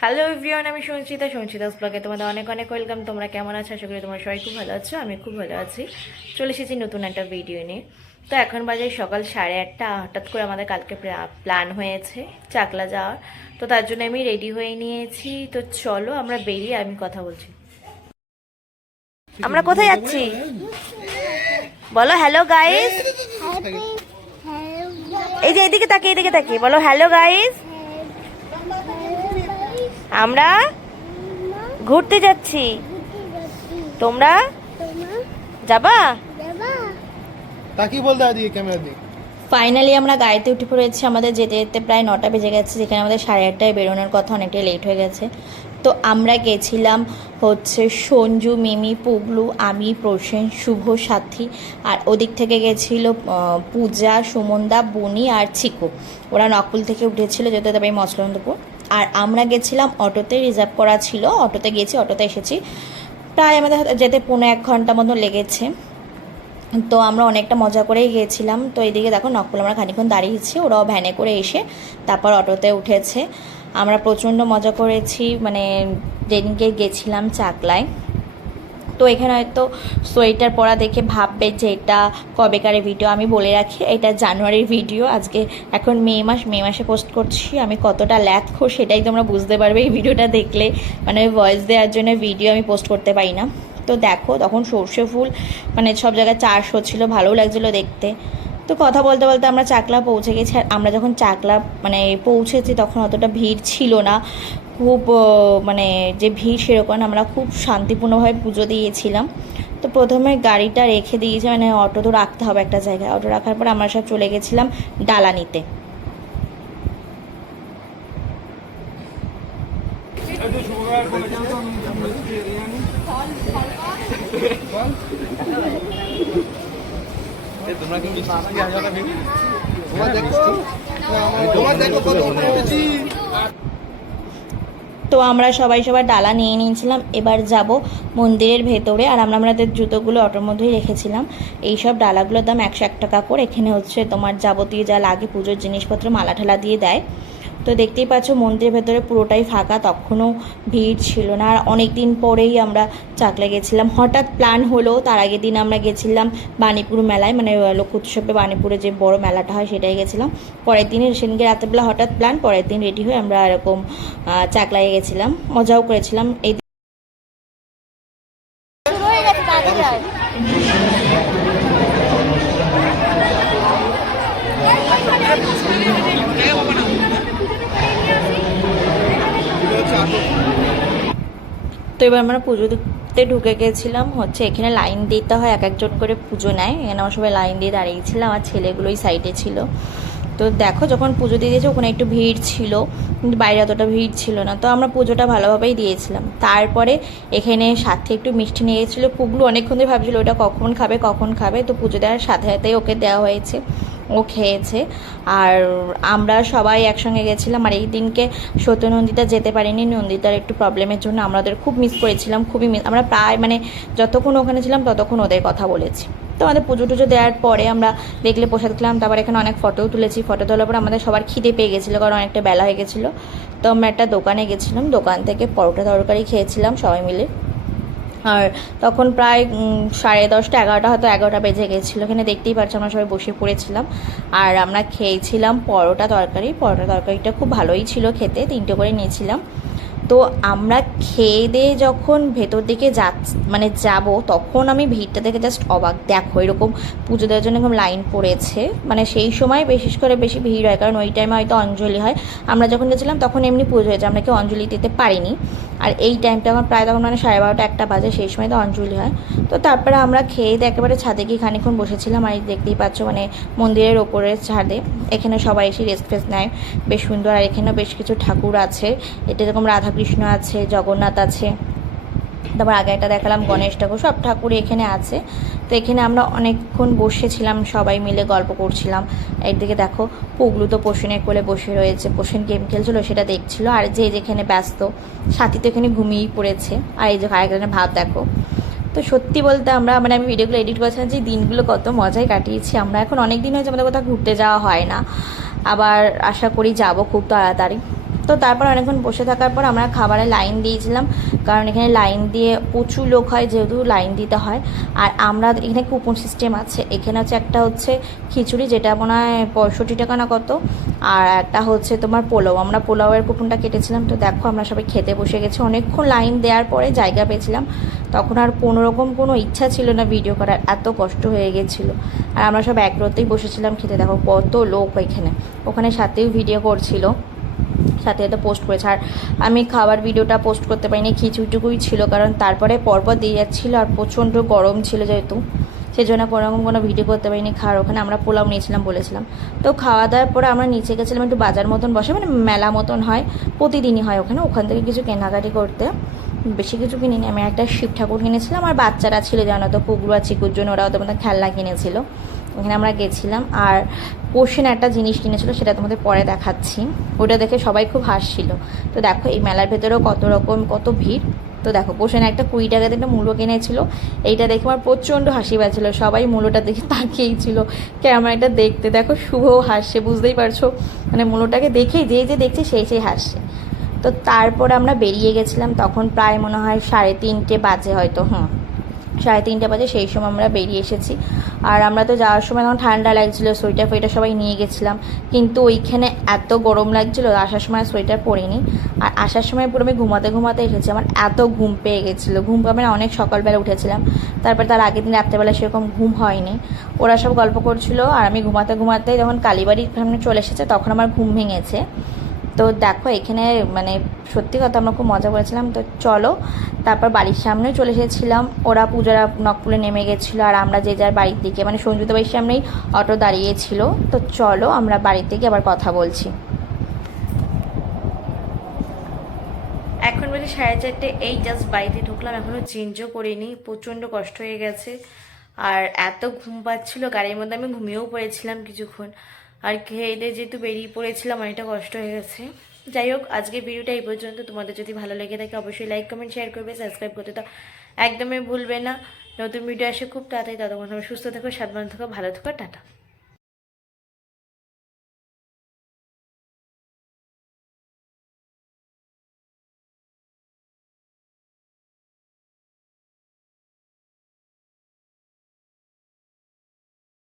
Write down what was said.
Hello everyone আমি সঞ্চিতা সঞ্চিতাস ব্লগে তোমাদের অনেক অনেক ওয়েলকাম তোমরা কেমন আছো? আশা করি তোমরা সবাই খুব ভালো আছো। আমি খুব ভালো আছি। চলে এসেছি নতুন একটা ভিডিও নিয়ে। তো এখন বাজে সকাল সাড়ে আটটা। হঠাৎ করে আমাদের কালকে প্ল্যান হয়েছে চাকলা যাওয়ার। তো তার জন্য আমি রেডি হয়ে নিয়েছি। তো চলো আমরা বেরিয়ে আমি কথা বলছি। আমরা কোথায় যাচ্ছি? বলো হ্যালো গাইস এই যে এদিকে তাকিয়ে এদিকে তাকিয়ে। বলো হ্যালো গাইস আমরা ঘুরতে যাচ্ছি। তোমরা যাবা? তাকি বল দাও দিকে ক্যামেরা দিকে ফাইনালি আমরা গাড়িতে উঠে পড়েছি আমাদের যেতে যেতে প্রায় নটা বেজে গেছে যেখানে আমাদের সাড়ে আটটায় বেরোনোর কথা অনেকটাই লেট হয়ে গেছে। তো আমরা গেছিলাম হচ্ছে সঞ্জু মিমি পুবলু আমি প্রসেন শুভ সাথী আর ওদিক থেকে গেছিল পূজা সুমনদা বনি আর চিকু। ওরা নকুল থেকে উঠেছিল যেতে তবে মসলন্দপুর। আর আমরা গেছিলাম অটোতে রিজার্ভ করা ছিল, অটোতে গিয়েছি, অটোতে এসেছি। প্রায় আমাদের যেতে পনেরো এক ঘণ্টা মতো লেগেছে। তো আমরা অনেকটা মজা করেই গিয়েছিলাম। তো এদিকে দেখো, নকল আমরা খানিক্ষণ দাঁড়িয়েছি, ওরাও ভ্যানে করে এসে তারপর অটোতে উঠেছে। আমরা প্রচণ্ড মজা করেছি মানে ট্রেনকে গেছিলাম চাকলায়। তো এখানে হয়তো সোয়েটার পরা দেখে ভাববে যে এটা কবেকারের ভিডিও আমি বলে রাখি এটা জানুয়ারির ভিডিও আজকে এখন মে মাস, মে মাসে পোস্ট করছি, আমি কতটা ল্যাথ খো সেটাই তোমরা বুঝতে পারবে এই ভিডিওটা দেখলে মানে ভয়েস দেওয়ার জন্য ভিডিও আমি পোস্ট করতে পারি না। তো দেখো, তখন সর্ষে ফুল মানে সব জায়গায় চাষ হচ্ছিল, ভালোও লাগছিল দেখতে। তো কথা বলতে বলতে আমরা চাকলা পৌঁছে গেছি, আর আমরা যখন চাকলা মানে পৌঁছেছি তখন অতটা ভিড় ছিল না। খুব মানে যে ভিড় সেরকম, আমরা খুব শান্তিপূর্ণভাবে পুজো দিয়েছিলাম। তো প্রথমে গাড়িটা রেখে দিয়েছে মানে অটো তো রাখতে হবে একটা জায়গায়। অটো রাখার পর আমরা সব চলে গেছিলাম ডালা নিতে তোমরা দেখো কত তো আমরা সবাই সবার ডালা নিয়ে নিয়েছিলাম। এবার যাব মন্দিরের ভেতরে। আর আমরা আমাদের জুতোগুলো অটোর মধ্যেই রেখেছিলাম। এই সব ডালাগুলোর দাম একশো এক টাকা করে। এখানে হচ্ছে তোমার যাবতীয় যা লাগে পুজোর জিনিসপত্র, মালা ঠালা দিয়ে দেয়। তো দেখতেই পাচ্ছ, মন্দিরের ভেতরে পুরোটাই ফাঁকা, তখনও ভিড় ছিল না। আর অনেক দিন পরেই আমরা চাকলা গেছিলাম। হঠাৎ প্ল্যান হলো, তার আগের দিন আমরা গেছিলাম বানিপুর মেলায় মানে লোক উৎসবে বাণীপুরে যে বড় মেলাটা হয়, সেটাই গেছিলাম। পরের দিন সেদিনকে রাতেরবেলা হঠাৎ প্ল্যান পরের দিন রেডি হয়ে আমরা এরকম চাকলায় গেছিলাম। মজাও করেছিলাম। এই তো এবার আমরা পুজো দিতে ঢুকে গেছিলাম। হচ্ছে এখানে লাইন দিতে হয়, এক একজন করে পুজো নেয়। এখানে আমার সবাই লাইন দিয়ে দাঁড়িয়েছিলাম আর ছেলেগুলোই সাইডে ছিল। তো দেখো যখন পুজো দিয়ে দিয়েছে, ওখানে একটু ভিড় ছিল, কিন্তু বাইরে অতটা ভিড় ছিল না। তো আমরা পুজোটা ভালোভাবেই দিয়েছিলাম। তারপরে এখানে সাথে একটু মিষ্টি নিয়ে গেছিল। পুগলু অনেকক্ষণ ধরে ভাবছিলো ওটা কখন খাবে কখন খাবে। তো পুজো দেওয়ার সাথে সাথেই ওকে দেওয়া হয়েছে। ও খেয়েছে। আর আমরা সবাই একসঙ্গে গেছিলাম আর এই দিনকে সত্য নন্দিতা যেতে পারিনি। নন্দিতার একটু প্রবলেমের জন্য আমরা ওদের খুব মিস করেছিলাম, খুবই মিস আমরা প্রায় মানে যতক্ষণ ওখানে ছিলাম ততক্ষণ ওদের কথা বলেছি। তো আমাদের পুজো টুজো দেওয়ার পরে আমরা দেখলে প্রসাদ খেলাম, তারপর এখানে অনেক ফটোও তুলেছি। ফটো তোলার পর আমাদের সবার খিদে পেয়ে গেছিল কারণ অনেকটা বেলা হয়ে গেছিল। তো আমরা একটা দোকানে গেছিলাম, দোকান থেকে পরোটা তরকারি খেয়েছিলাম সবাই মিলে। আর তখন প্রায় সাড়ে দশটা, এগারোটা, হয়তো এগারোটা বেজে গেছিল। এখানে দেখতেই পাচ্ছি আমরা সবাই বসে পড়েছিলাম। আর আমরা খেয়েছিলাম পরোটা তরকারি। পরোটা তরকারিটা খুব ভালোই ছিল খেতে। তিনটে করে নিয়েছিলাম। তো আমরা খেয়ে দিয়ে যখন ভেতর দিকে যা মানে যাব, তখন আমি ভিড়টা দেখে জাস্ট অবাক। দেখো, এরকম পুজো দেওয়ার জন্য এরকম লাইন পড়েছে। মানে সেই সময় বিশেষ করে বেশি ভিড় হয়, কারণ ওই টাইমে হয়তো অঞ্জলি হয়। আমরা যখন গেছিলাম, তখন এমনি পুজো হয়েছে, আমরা কেউ অঞ্জলি দিতে পারিনি। আর এই টাইমটা আমার প্রায় তখন মানে সাড়ে বারোটা একটা বাজে, সেই সময় তো অঞ্জলি হয়। তো তারপরে আমরা খেয়ে দিয়ে একেবারে ছাদে গিয়ে খানিক্ষণ বসেছিলাম, আর দেখতেই পাচ্ছ মানে মন্দিরের ওপরের ছাদে। এখানে সবাই এসে রেস্ট ফেস্ট নেয়, বেশ সুন্দর। আর এখানেও বেশ কিছু ঠাকুর আছে। এটা যেরকম এরকম রাধাকৃষ্ণ আছে জগন্নাথ আছে। তারপর আগে একটা দেখালাম গণেশ ঠাকুর সব ঠাকুরই এখানে আছে। তো এখানে আমরা অনেকক্ষণ বসেছিলাম সবাই মিলে গল্প করছিলাম। একদিকে দেখো পুগলু তো পোষণের কোলে বসে রয়েছে পোষণ গেম খেলছিল সেটা দেখছিল। আর যে যেখানে ব্যস্ত সাথী তো এখানে ঘুমিয়েই পড়েছে। আর এই যে আরেকজনের ভাব দেখো। তো সত্যি বলতে আমরা মানে আমি ভিডিওগুলো এডিট করেছিলাম যে দিনগুলো কত মজায় কাটিয়েছি। আমরা এখন অনেক দিন হয়েছে আমাদের কোথাও ঘুরতে যাওয়া হয় না। আবার আশা করি যাব খুব তাড়াতাড়ি। তো তারপর অনেকক্ষণ বসে থাকার পর আমরা খাবারে লাইন দিয়েছিলাম, কারণ এখানে লাইন দিয়ে প্রচুর লোক হয়, যেহেতু লাইন দিতে হয়। আর আমরা এখানে কুপন সিস্টেম আছে। এখানে হচ্ছে একটা হচ্ছে খিচুড়ি, যেটা মনে হয় পঁয়ষট্টি টাকা না কত? আর একটা হচ্ছে তোমার পোলাও। আমরা পোলাওয়ের কুপনটা কেটেছিলাম। তো দেখো আমরা সবাই খেতে বসে গেছি। অনেকক্ষণ লাইন দেওয়ার পরে জায়গা পেয়েছিলাম। তখন আর কোনো রকম কোনো ইচ্ছা ছিল না ভিডিও করার। এত কষ্ট হয়ে গেছিল। আর আমরা সব একরতেই বসেছিলাম খেতে। দেখো কত লোক ওইখানে ওখানে সাথেও ভিডিও করছিল। সাথে সাথে পোস্ট করেছে। আর আমি খাবার ভিডিওটা পোস্ট করতে পারিনি, খিচুড়িটুকুই ছিল, কারণ তারপরে পরপর দিয়ে যাচ্ছিল আর প্রচণ্ড গরম ছিল যেহেতু সেই জন্য কোনো ভিডিও করতে পারিনি খাওয়ার। ওখানে আমরা পোলাও নিয়েছিলাম বলেছিলাম। তো খাওয়া দাওয়ার পরে আমরা নিচে গেছিলাম একটু বাজার মতন বসে মানে মেলা মতন হয়, প্রতিদিনই হয় ওখানে। ওখান থেকে কিছু কেনাকাটি করতে, বেশি কিছু কিনিনি। আমি একটা শিব ঠাকুর কিনেছিলাম, আর বাচ্চারা ছিল জানো তো, পুকুর আর চিকুর জন্য ওরা ওদের মধ্যে খেলনা কিনেছিল। ওখানে আমরা গেছিলাম আর পোষণ একটা জিনিস কিনেছিল, সেটা তোমাদের পরে দেখাচ্ছি। ওটা দেখে সবাই খুব হাসছিল। তো দেখো, এই মেলার ভেতরেও কত রকম, কত ভিড়। তো দেখো পোষণ একটা কুড়ি টাকাতে একটা মূল্য কিনেছিল। এইটা দেখে আমার প্রচণ্ড হাসি পাচ্ছিল। সবাই মূল্যটা দেখে তাকিয়েই ছিল ক্যামেরাটা দেখতে দেখো শুভ হাসছে, বুঝতেই পারছ? মানে মূল্যটাকে দেখেই, যে যে দেখছে, সেই সেই হাসছে। তো তারপর আমরা বেরিয়ে গেছিলাম, তখন প্রায় মনে হয় সাড়ে তিনটে বাজে হয়তো, হুম। সাড়ে তিনটে বাজে, সেই সময় আমরা বেরিয়ে এসেছি। আর আমরা তো যাওয়ার সময় তখন ঠান্ডা লাগছিল সোয়েটার ফোয়েটার সবাই নিয়ে গেছিলাম। কিন্তু ওইখানে এত গরম লাগছিল, আসার সময় সোয়েটার পরিনি। আর আসার সময় পুরো আমি ঘুমাতে ঘুমাতে এসেছি, আমার এত ঘুম পেয়ে গেছিল। ঘুম পাবে না, অনেক সকালবেলা উঠেছিলাম। তারপর তার আগের দিন রাত্রেবেলা সেরকম ঘুম হয়নি। ওরা সব গল্প করছিল, আর আমি ঘুমাতে ঘুমাতে যখন কালীবাড়ির সামনে চলে এসেছে, তখন আমার ঘুম ভেঙেছে। তো দেখো, এখানে মানে সত্যি কথা আমরা খুব মজা করেছিলাম। তো চলো, তারপর বাড়ির সামনেও চলে এসেছিলাম। ওরা পূজারা নকপুলে নেমে গেছিল আর আমরা যে যার বাড়ির দিকে মানে সঞ্জুতা বাড়ির সামনেই অটো দাঁড়িয়েছিল। তো চলো, আমরা বাড়ির থেকে আবার কথা বলছি। এখন বলে সাড়ে চারটে, এই জাস্ট বাড়িতে ঢুকলাম। এখনও চেঞ্জও করিনি, প্রচণ্ড কষ্ট হয়ে গেছে। আর এত ঘুম পাচ্ছিলো, গাড়ির মধ্যে আমি ঘুমিয়েও পড়েছিলাম কিছুক্ষণ। আর খেয়ে দিয়ে যেহেতু বেরিয়ে পড়েছিলাম, অনেকটা কষ্ট হয়ে গেছে। যাই হোক, আজকের ভিডিওটা এই পর্যন্ত। তোমাদের যদি ভালো লেগে থাকে, অবশ্যই লাইক কমেন্ট শেয়ার করবে সাবস্ক্রাইব করতে তো একদমই ভুলবে না। নতুন ভিডিও আসে খুব তাড়াতাড়ি, ততক্ষণ সুস্থ থাকো, সাবধান থাকো, ভালো থাকো, টাটা।